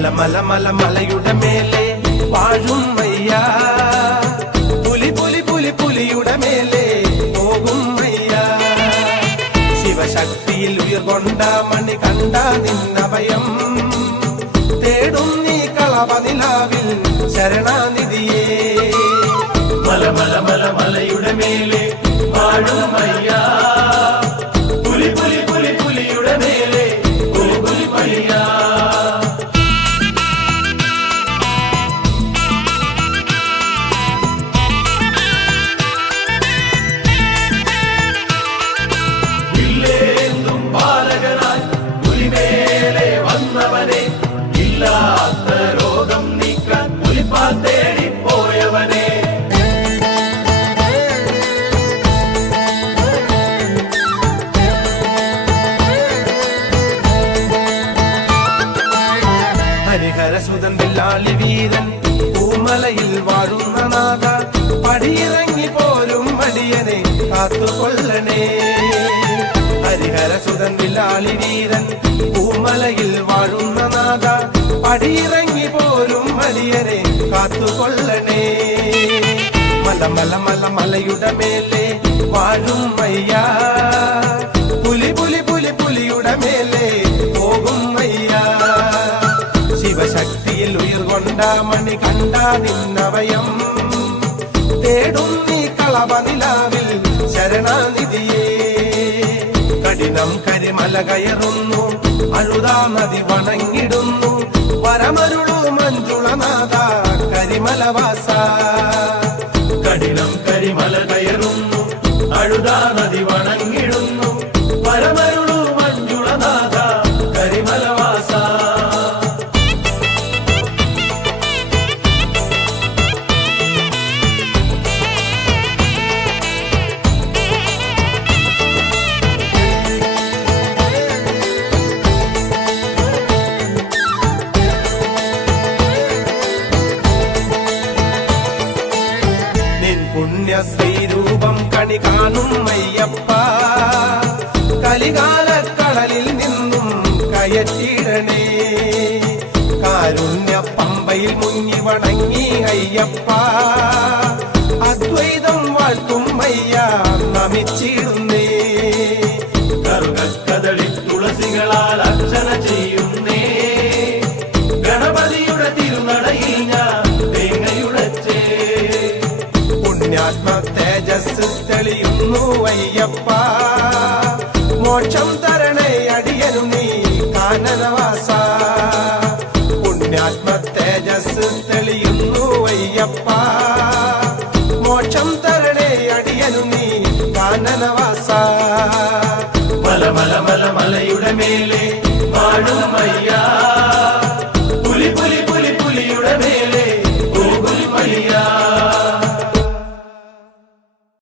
മലയുടെ മേലെ വാഴും അയ്യ, പുലിയുടെ മേലെ പോകും അയ്യ. ശിവശക്തിയിൽ ഉയർകൊണ്ട മണി കണ്ട നിന്നഭയം തേടും നീ കളവനിലാവിൽ ശരണാനിധിയേ. മലയുടെ മേലെ വാഴും അയ്യ, പുലിയുടെ മേലെ പോകും അയ്യ. ഇല്ലാത്ത രോഗം നീക്കാൻ പുലിപ്പാൽ തേടിപ്പോയവനെ. ഹരിഹരസുതൻ വില്ലാളി വീരൻ പൂമലയിൽ വാഴുന്ന നാഥ, പടിയിറങ്ങി പോരും മടിയനെ കാത്തുകൊള്ളണേ. ഹരിഹരസുതൻ വില്ലാളി വീരൻ പൂമലയിൽ വാഴുന്ന നാഥ, പടിയിറങ്ങി പോരും മടിയനെ കാത്തുകൊള്ളണേ. മലയുടെ മേലെ വാഴും അയ്യ, പുലിയുടെ മേലെ പോകും അയ്യ. ശിവശക്തിയിൽ ഉയർകൊണ്ട മണി കണ്ട നിന്നഭയം തേടും നീ കളവനിലാവിൽ ശരണാനിധിയേ. കഠിനം കരിമല കയറുന്നു, അഴുതാ നദി വണങ്ങിടുന്നു, വരമരുളു മഞ്ജുളനാഥ കരിമലവാസ. കഠിനം കരിമല കയറുന്നു, അഴുതാ നദി വണങ്ങിടുന്നു, വരമരുളു മഞ്ജുളനാഥ കരിമലവാസ. പുണ്യശ്രീരൂപം കണി കാണും അയ്യപ്പ, കലികാലക്കടലിൽ നിന്നും കയറ്റിടണേ. കാരുണ്യ പമ്പയിൽ മുങ്ങി വണങ്ങി അയ്യപ്പ, അദ്വൈതം വാഴ്ത്തും അയ്യ നമിച്ചിടുന്നേ. കറുകക്കദളി തുളസികളാൽ അർച്ചന ചെയ്യുന്നേ. ഗണപതിയുടെ തിരുനടയിൽ ഞാൻ തേങ്ങയുടച്ചേ. പുണ്യാത്മ തേജസ് തെളിയുന്നു അയ്യപ്പ, മോക്ഷം തരണേ അടിയനു നീ കാനനവാസ. പുണ്യാത്മ തേജസ് തെളിയുന്നു അയ്യപ്പ, മോക്ഷം തരണേ അടിയനു നീ കാനനവാസ.